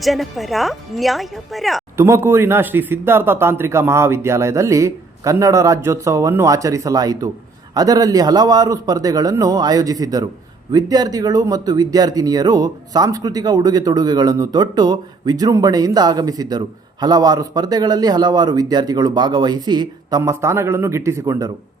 ಜನಪರ ನ್ಯಾಯಪರ. ತುಮಕೂರಿನ ಶ್ರೀ ಸಿದ್ಧಾರ್ಥ ತಾಂತ್ರಿಕ ಮಹಾವಿದ್ಯಾಲಯದಲ್ಲಿ ಕನ್ನಡ ರಾಜ್ಯೋತ್ಸವವನ್ನು ಆಚರಿಸಲಾಯಿತು. ಅದರಲ್ಲಿ ಹಲವಾರು ಸ್ಪರ್ಧೆಗಳನ್ನು ಆಯೋಜಿಸಿದ್ದರು. ವಿದ್ಯಾರ್ಥಿಗಳು ಮತ್ತು ವಿದ್ಯಾರ್ಥಿನಿಯರು ಸಾಂಸ್ಕೃತಿಕ ಉಡುಗೆ ತೊಡುಗೆಗಳನ್ನು ತೊಟ್ಟು ವಿಜೃಂಭಣೆಯಿಂದ ಆಗಮಿಸಿದ್ದರು. ಹಲವಾರು ಸ್ಪರ್ಧೆಗಳಲ್ಲಿ ಹಲವಾರು ವಿದ್ಯಾರ್ಥಿಗಳು ಭಾಗವಹಿಸಿ ತಮ್ಮ ಸ್ಥಾನಗಳನ್ನು ಗಿಟ್ಟಿಸಿಕೊಂಡರು.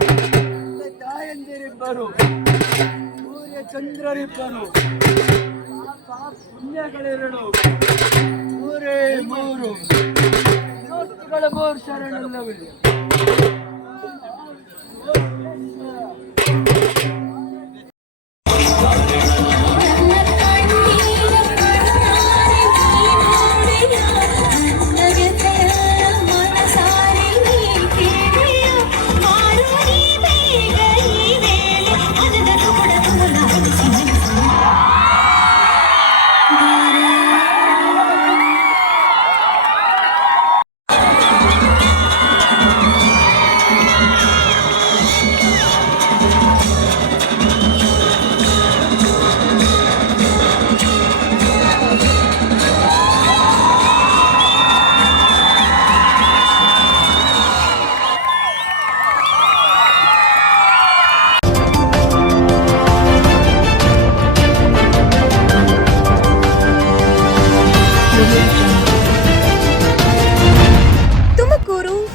ತಾಯಂದಿರಿಬ್ಬರು ಸೂರ್ಯ ಚಂದ್ರರಿಬ್ಬರು ಪುಣ್ಯಗಳೆರಡು ಮೂರೇ ಮೂರು. ಮೂರು ಶರಣಲ್ಲವೇ.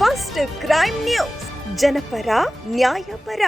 First crime news. ಜನಪರ ನ್ಯಾಯಪರ.